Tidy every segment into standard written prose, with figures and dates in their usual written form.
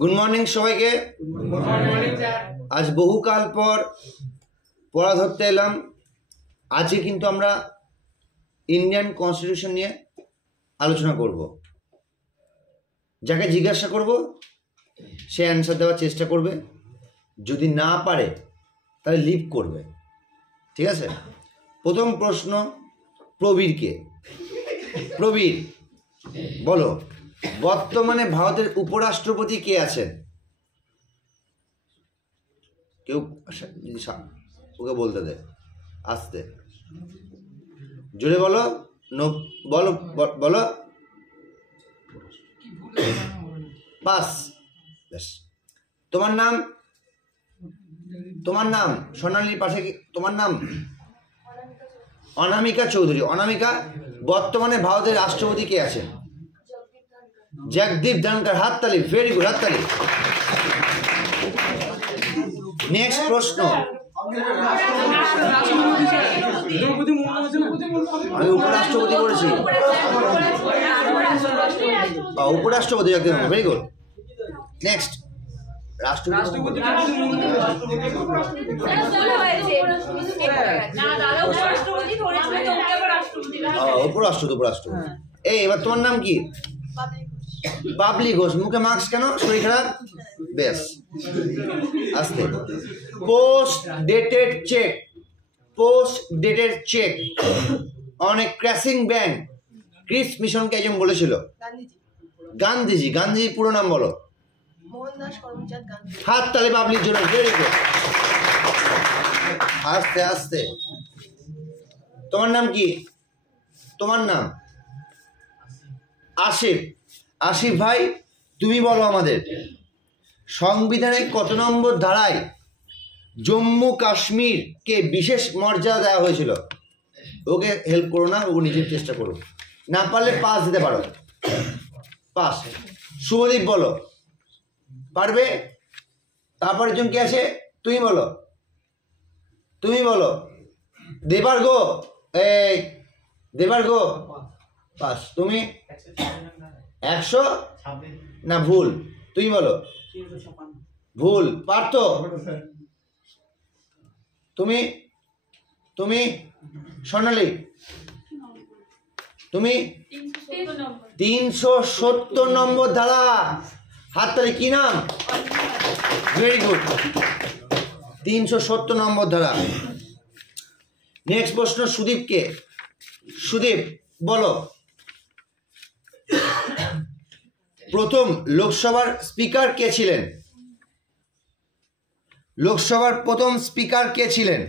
Good morning সবাইকে। আজ বহুকাল পর পড়া ধরতে এলাম। আজকে কিন্তু আমরা ইন্ডিয়ান কনস্টিটিউশন নিয়ে আলোচনা করব। যাকে জিজ্ঞাসা করব সে অ্যান্সার দেওয়ার চেষ্টা করবে, যদি না পারে তাহলে লিভ করবে, ঠিক আছে? প্রথম প্রশ্ন প্রবীরকে। প্রবীর, বলো বর্তমানে ভারতের উপরাষ্ট্রপতি কে আছেন? কেউ ওকে বলতে দে, আসতে জোরে বলো। বলো বলো, পাস। বেশ, তোমার নাম? তোমার নাম সোনালীর পাশে তোমার নাম অনামিকা চৌধুরী। অনামিকা, বর্তমানে ভারতের রাষ্ট্রপতি কে আছেন? জগদীপ ধনখড়। হাততালি, ভেরি গুড, হাততালি। নেক্সট প্রশ্ন। আমি উপরাষ্ট্রপতি বলেছি, উপরাষ্ট্রপতি একদম, ভেরি গুড। নেক্সট রাষ্ট্রপতি। উপরাষ্ট্রপতি। এই এবার তোমার নাম কি? বাবলি ঘোষ। মুখে মাস্ক কেন? শরীর খারাপ? বেশ, আস্তে। Post dated cheque. Post dated cheque on a crashing bank Cripps মিশনকে একজন বলেছিল। গান্ধীজি। গান্ধীজি পুরো নাম বলো। হাত তালে বাবলির জন্য, ভেরি গুড। আস্তে আস্তে। তোমার নাম কি? তোমার নাম আসিফ। আসিফ ভাই, তুমি বলো আমাদের সংবিধানের কত নম্বর ধারায় জম্মু কাশ্মীরকে বিশেষ মর্যাদা দেওয়া হয়েছিল? ওকে হেল্প করো না, ও নিজের চেষ্টা করো, না পারলে পাস দিতে পারো। পাস। শুভদীপ বলো, পারবে? তারপরে জন কে আছে? তুমি বলো, তুমি বলো। দেবার্গ। এই দেবার্গ, পাস। তুমি 100 না ভুল? তুমি বলো। ভুল। পারতো? তুমি তুমি সোনালী, তুমি 370 নম্বর ধারা। হাততালি। কি নাম? ভেরি গুড, 370 নম্বর ধারা। নেক্সট প্রশ্ন সুদীপকে। সুদীপ বলো, প্রথম লোকসভার স্পিকার কে ছিলেন? লোকসভার প্রথম স্পিকার কে ছিলেন?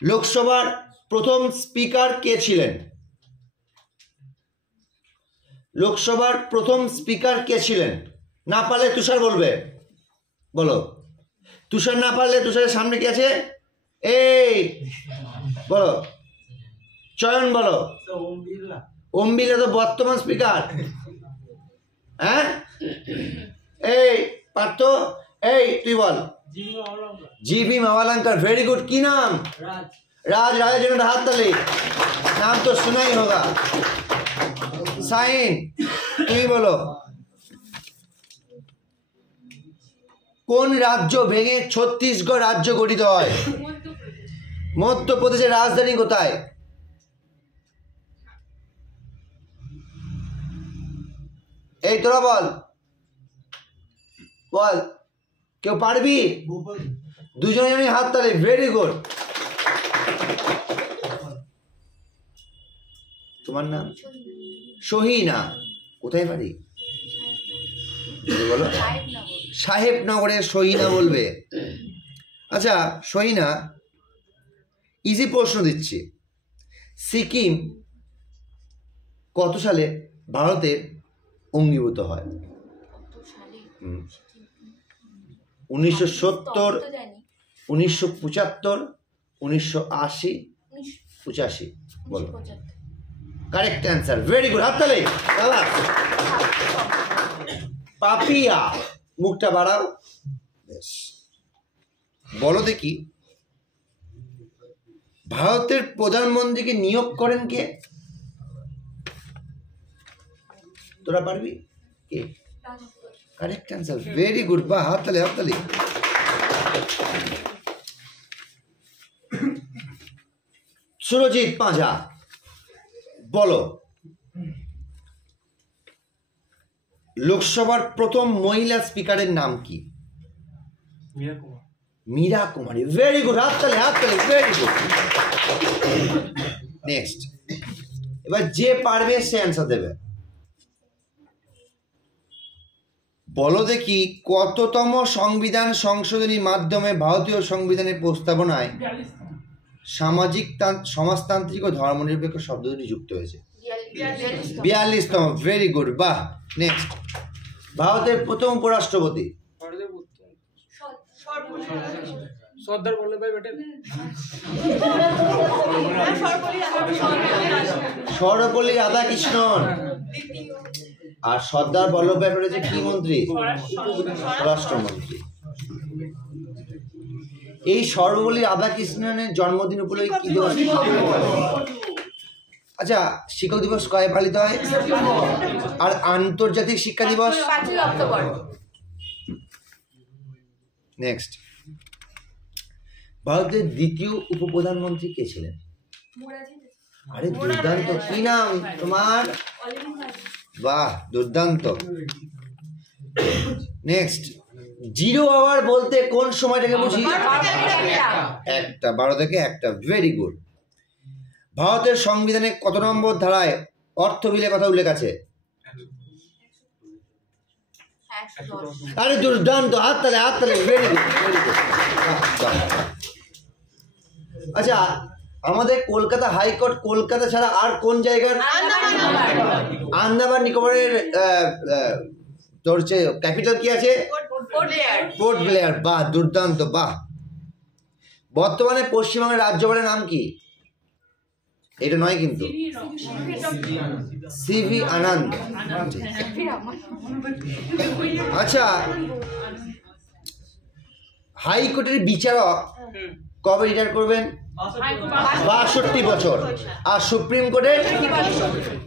লোকসভার প্রথম স্পিকার কে ছিলেন? লোকসভার প্রথম স্পিকার কে ছিলেন? না পারলে তুষার বলবে, বলো। তুষার না পারলে তুষারের সামনে কে আছে? এই বলো। চয়ন বলো। ওম বিড়লা তো বর্তমান স্পিকার। হ্যাঁ, এই পার্থ, এই তুই বল। জিবি মাওলাঙ্কার। Very good. কি নাম? রাজ। রাজের জন্য হাততালি। নাম তো শোনাই হোগা। সাইন, তুমি বলো। কোন রাজ্য ভেঙে ছত্তিশগড় রাজ্য গঠিত হয়? মধ্যপ্রদেশের রাজধানী কোথায়? এই তোরা বল, বল। কেউ পারবি? দুজনে হাত তালে। Very good. তোমার নাম? শহীনা। কোথায় বাড়ি? বলো। সাহেবনগরে। শহীনা বলবে। আচ্ছা শহীনা, ইজি প্রশ্ন দিচ্ছি। সিকিম কত সালে ভারতের অঙ্গীভূত হয়? 1970, 1975, 1980, 85? বলো। Correct answer. ভেরি গুড, হাততালি। পাপিয়া, মুখটা বাড়াও। বেশ, বলো দেখি ভারতের প্রধানমন্ত্রীকে নিয়োগ করেন কে? তোরা পারবি? কে? কারেক্ট অ্যান্সার, ভেরি গুড, বাহ, হাততালি হাততালি। সুরজিৎ পাঁজা, বলো লোকসভার প্রথম মহিলা স্পিকারের নাম কি? মীরা কুমারী, ভেরি গুড, হাততালি হাততালি, ভেরি গুড। নেক্সট, এবার যে পারবে সে অ্যান্সার দেবে। বলো দেখি কততম সংবিধান সংশোধনীর মাধ্যমে ভারতীয় সংবিধানের প্রস্তাবনায় সামাজিক সমাজতান্ত্রিক ও ধর্মনিরপেক্ষ শব্দ দুটি যুক্ত হয়েছে? 42তম, ভেরি গুড, বাহ। নেক্সট, ভারতের প্রথম উপরাষ্ট্রপতি? সর্দার বল্লভভাই প্যাটেল। সর্বপল্লী রাধাকৃষ্ণন। আর সর্দার বল্লভভাই প্যাটেল হচ্ছে কি মন্ত্রী? স্বরাষ্ট্রমন্ত্রী। এই সর্বপল্লী রাধাকৃষ্ণনের জন্মদিন উপলক্ষে কি দিবস? আচ্ছা, শিক্ষক দিবস কবে পালিত হয়? আর আন্তর্জাতিক শিক্ষা দিবস? 5 অক্টোবর। নেক্সট, ভারতের দ্বিতীয় উপপ্রধানমন্ত্রী কে ছিলেন? আরে দুর্দান্ত, কি নাম তোমার? বাহ, দুর্দান্ত। নেক্সট, 0 আওয়ার বলতে কোন সময়টাকে বুঝি? 12 থেকে 1, ভেরি গুড। ভারতের সংবিধানে কত নম্বর ধারায় অর্থ বিলের কথা উল্লেখ আছে? আরে দুর্দান্ত, হাততালি হাততালি, ভেরি গুড, ভেরি গুড। আচ্ছা, আমাদের কলকাতা হাইকোর্ট কলকাতা ছাড়া আর কোন জায়গার? আন্দামান নিকোবরের তোর হচ্ছে ক্যাপিটাল কি আছে? পোর্ট ব্লেয়ার, বাহ, দুর্দান্ত, বাহ। বর্তমানে পশ্চিমবঙ্গের রাজ্যপালের নাম কি? এটা নয় কিন্তু, সিভি আনন্দ। আচ্ছা, হাইকোর্টের বিচারক কবে রিটায়ার করবেন? 62 বছর। আর সুপ্রিম কোর্টের?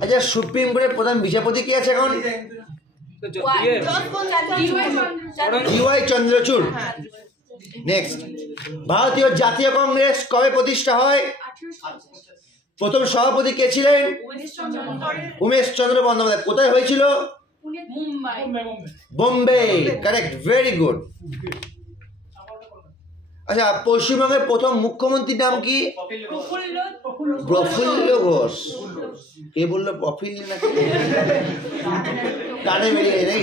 আচ্ছা, সুপ্রিম কোর্টের প্রধান বিচারপতি কি আছে এখন? ইউআই চন্দ্রচূড়। নেক্সট, ভারতীয় জাতীয় কংগ্রেস কবে প্রতিষ্ঠা হয়? প্রথম সভাপতি কে ছিলেন? উমেশ চন্দ্র বন্দ্যোপাধ্যায়। কোথায় হয়েছিল? Bombay, correct, very good. আচ্ছা, পশ্চিমবঙ্গের প্রথম মুখ্যমন্ত্রীর নাম কি? প্রফুল্ল ঘোষ। কে বললো প্রফুল্ল নাকি? কানে বেরিয়ে নেই।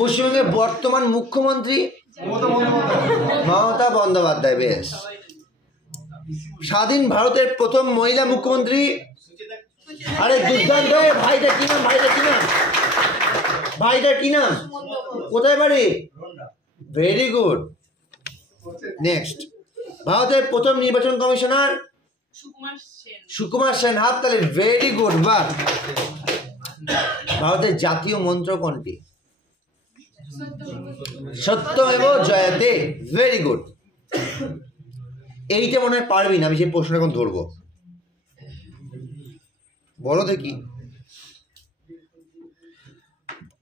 পশ্চিমবঙ্গের বর্তমান মুখ্যমন্ত্রী মমতা বন্দ্যোপাধ্যায়, বেশ। স্বাধীন ভারতের প্রথম মহিলা মুখ্যমন্ত্রী? আরে দুর্দান্ত, ভাইটা কি নাম? ভাইটা কি নাম? ভাইটা কি নাম? কোথায় বাড়ি? Very good. নেক্সট, ভারতের প্রথম নির্বাচন কমিশনার? সুকুমার সেন, হাততালি, ভেরি গুড, বাহ। ভারতের জাতীয় মন্ত্র কোনটি? সত্যমেব জয়তে, ভেরি গুড। এইটা মনে হয় পারবি না, আমি সেই প্রশ্ন এখন ধরবো। বলো দেখি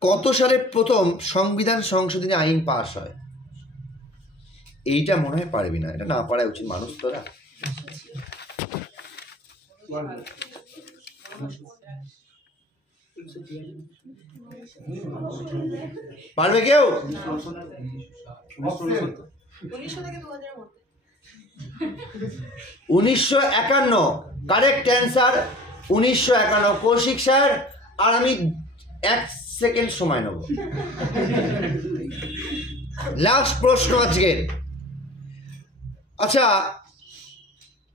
কত সালে প্রথম সংবিধান সংশোধনী আইন পাস হয়? এইটা মনে হয় পারবি না, এটা না পারা উচিত, মানুষ তোরা। পারবে কেউ? 1951, কারেক্ট অ্যান্সার 1951। কৌশিক স্যার, আর আমি 1 সেকেন্ড সময় নেব। লাস্ট প্রশ্ন আজকে। আচ্ছা,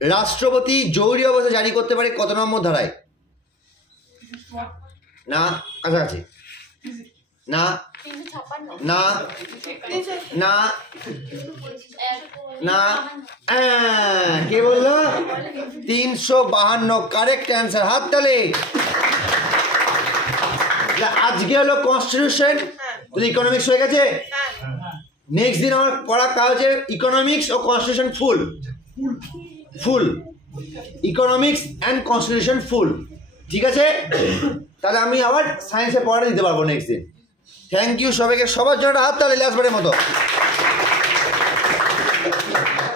রাষ্ট্রপতি জরুরি অবস্থা জারি করতে পারে কত নম্বর ধারায়? না, কাছাকাছি। না না না না, কে বললো? 352, কারেক্ট অ্যান্সার, হাততালি। আজকে হলো কনস্টিটিউশন, ইকোনমিক্স হয়ে গেছে। নেক্সট দিন আমার পড়া কাগজে ইকোনমিক্স ও constitution full, economics and constitution full. ঠিক আছে, তাহলে আমি আবার সায়েন্সে পড়াটা দিতে পারবো নেক্সট দিন। থ্যাংক ইউ সবাইকে, সবার জন্য হাত তাহলে লাস্টবারের মতো।